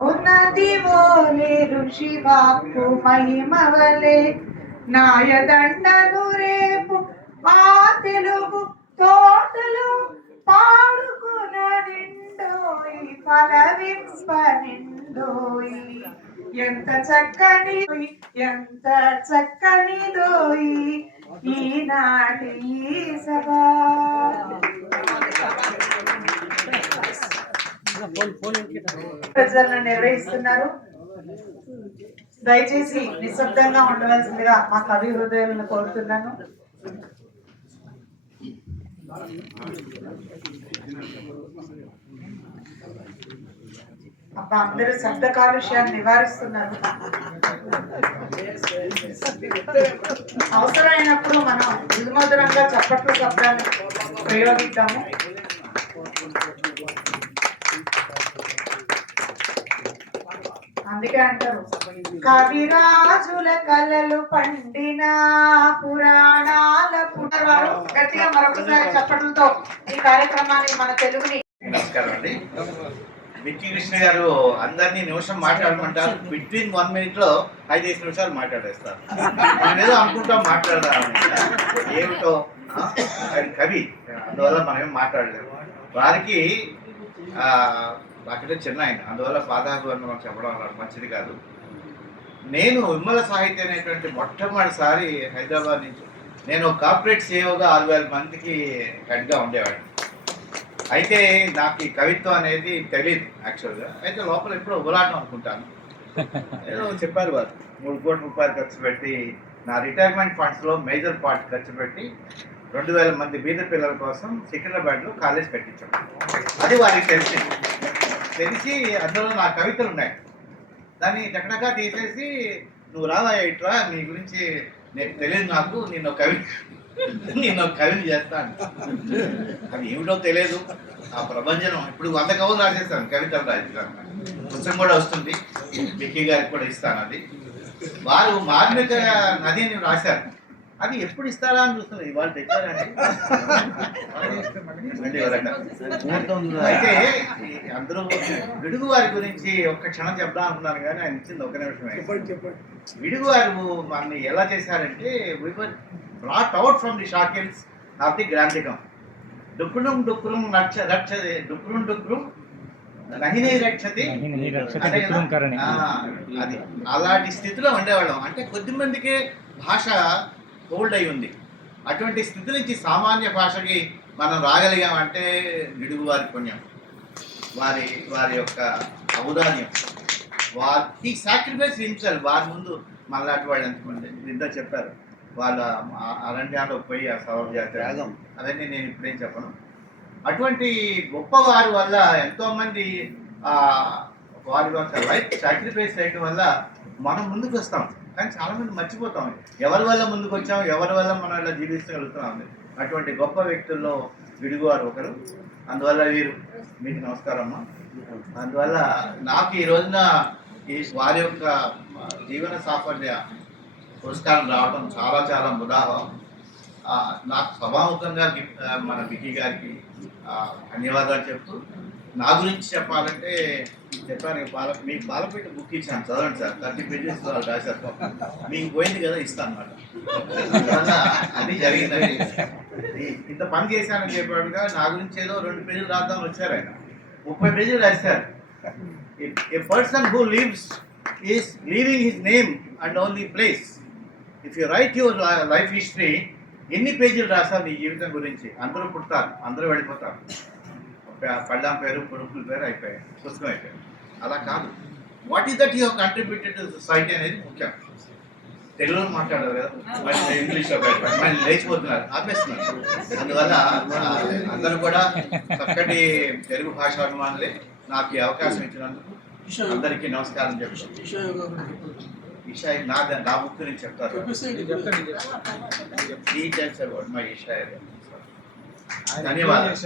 ఉన్నదివోలే ఋషి వాక్కు మహిమవలే నాయదండను రేపు ఆ తెలుగు తోటలు పాడుకున నిండోయి ఫలవింప నిండోయి ఎంత చక్కనిదోయి ఈనాటి ఈ సభ. ప్రజలను నిర్వహిస్తున్నారు. దయచేసి నిశ్శబ్దంగా ఉండవలసిందిగా మా కవి హృదయాలను కోరుతున్నాను. అబ్బా, అందరూ శబ్ద కాలుష్యాన్ని నివారిస్తున్నారు. అవసరమైనప్పుడు మనం మృదుమధురంగా చప్పట్లు శబ్దాన్ని ప్రయోగిద్దాము. అందుకే అంటారు, కవిరాజుల కలలు పండిన పురాణాల పునర్వారు. గట్టిగా మరొకసారి చప్పట్లతో ఈ కార్యక్రమాన్ని మన తెలుగుని. నమస్కారం అండి. విక్కీ కృష్ణ గారు అందరినీ నిమిషం మాట్లాడమంటారు. బిట్వీన్ 1 minute లో 5-6 నిమిషాలు మాట్లాడేస్తారు. మనం ఏదో అనుకుంటాం మాట్లాడదాం, ఏమిటో ఆయన కవి, అందువల్ల మనమేం మాట్లాడలేము. వారికి నాకంటే చిన్న ఆయన, అందువల్ల పాదాభివందనం మనం చెప్పడం మంచిది కాదు. నేను విమల సాహిత్య అనేటువంటి మొట్టమొదటిసారి హైదరాబాద్ నుంచి నేను కార్పొరేట్ సేవగా 6,000 మందికి హెడ్గా ఉండేవాడిని. అయితే నాకు ఈ కవిత్వం అనేది తెలియదు యాక్చువల్గా. అయితే లోపల ఎప్పుడో ఉలాటం అనుకుంటాను. ఏదో చెప్పారు వారు 3 కోట్ల రూపాయలు ఖర్చు పెట్టి నా రిటైర్మెంట్ ఫండ్స్లో మేజర్ పార్ట్ ఖర్చు పెట్టి 2,000 మంది బీద పిల్లల కోసం సికింద్రాబాద్లో కాలేజ్ పెట్టించాం. అది వారికి తెలిసి అందులో నా కవితలు ఉన్నాయి. దాన్ని టక్టకా తీసేసి నువ్వు రావా ఇట్రా, నీ గురించి నేను తెలియదు, నాకు నేను కవిని చేస్తాను. అది ఏమిటో తెలియదు. ఆ ప్రపంచం ఇప్పుడు 100 కవులు రాసేస్తాను, కవితలు రాసేస్తాను. పుస్తకం కూడా వస్తుంది, విక్కీ గారికి కూడా ఇస్తాను. అది వారు మార్మిక నది అని రాశారు. అది ఎప్పుడు ఇస్తారా అని చూస్తున్నారు. ఇవాళ తెచ్చారండి. అయితే అందరూ విడుగు వారి గురించి ఒక్క క్షణం చెప్దాం అనుకున్నాను, కానీ ఆయన ఇచ్చింది 1 నిమిషమే. విడుగు వారు మనల్ని ఎలా చేశారంటే, brought out from the shackles of the గ్రాంధికం. డుక్కురం డుక్కురం రక్షతే, డుక్కురం డుక్కురం నహినే రక్షతి. అది అలాంటి స్థితిలో ఉండేవాళ్ళం. అంటే కొద్దిమందికే భాష హోల్డ్ అయి ఉంది. అటువంటి స్థితి నుంచి సామాన్య భాషకి మనం రాగలిగామంటే విడుగు వారి పుణ్యం, వారి యొక్క ఔదార్యం. వారి సాక్రిఫైస్ హిమ్సెల్ఫ్. వారి ముందు మళ్ళాటి వాళ్ళు ఎంతమంది ఇంత చెప్పారు. వాళ్ళ అరణ్యాల్లో పోయి ఆ సవర్ జాతర అవన్నీ నేను ఇప్పుడేం చెప్పను. అటువంటి గొప్పవారి వల్ల ఎంతోమంది వారి యొక్క లైఫ్ సాక్రిఫైస్ చేయడం వల్ల మనం ముందుకు వస్తాం. కానీ చాలామంది మర్చిపోతాం ఎవరి వల్ల ముందుకు వచ్చాం, ఎవరి వల్ల మనం ఇలా జీవించగలుగుతున్నాం. అటువంటి గొప్ప వ్యక్తుల్లో విడుగువారు ఒకరు. అందువల్ల వీరు మీకు నమస్కారం అమ్మా. అందువల్ల నాకు ఈ రోజున వారి యొక్క జీవన సాఫల్య పురస్కారం రావడం చాలా చాలా ముదాహం. నాకు సభాముఖంగా మన విక్కీ గారికి ధన్యవాదాలు చెప్తూ, నా గురించి చెప్పాలంటే చెప్పాను. మీకు బాలపేట బుక్ ఇచ్చాను, చదవండి సార్. 30 pages వాళ్ళు రాశారు. మీకు పోయింది కదా, ఇస్తాను అన్నమాట. అది జరిగిందండి. ఇంత పని చేశానని చెప్పాడుగా నా గురించి ఏదో 2 పేజీలు రాద్దామని వచ్చారు ఆయన. 30 పేజీలు రాశారు. A person who lives is leaving his name and only place. If you write your life history, ఎన్ని పేజీలు రాశారు నీ జీవితం గురించి? అందరూ పుడతారు, అందరూ వెళ్ళిపోతారు. పళ్ళాం పేరు, కొడుకుల పేరు అయిపోయాయి, పుస్తకం అయిపోయాయి. అలా కాదు. What is that you have contributed to society అనేది ముఖ్యం. తెలుగులో మాట్లాడారు కదా, మళ్ళీ ఇంగ్లీష్లో మళ్ళీ లేచిపోతున్నారు, ఆపేస్తున్నారు. అందువల్ల అందరూ కూడా చక్కటి తెలుగు భాషాభిమానులే. నాకు ఈ అవకాశం ఇచ్చినందుకు అందరికీ నమస్కారం చెప్తాను. ఈషా నా బుక్ నుంచి చెప్తారు. Details about my Isha. ధన్యవాదాలు.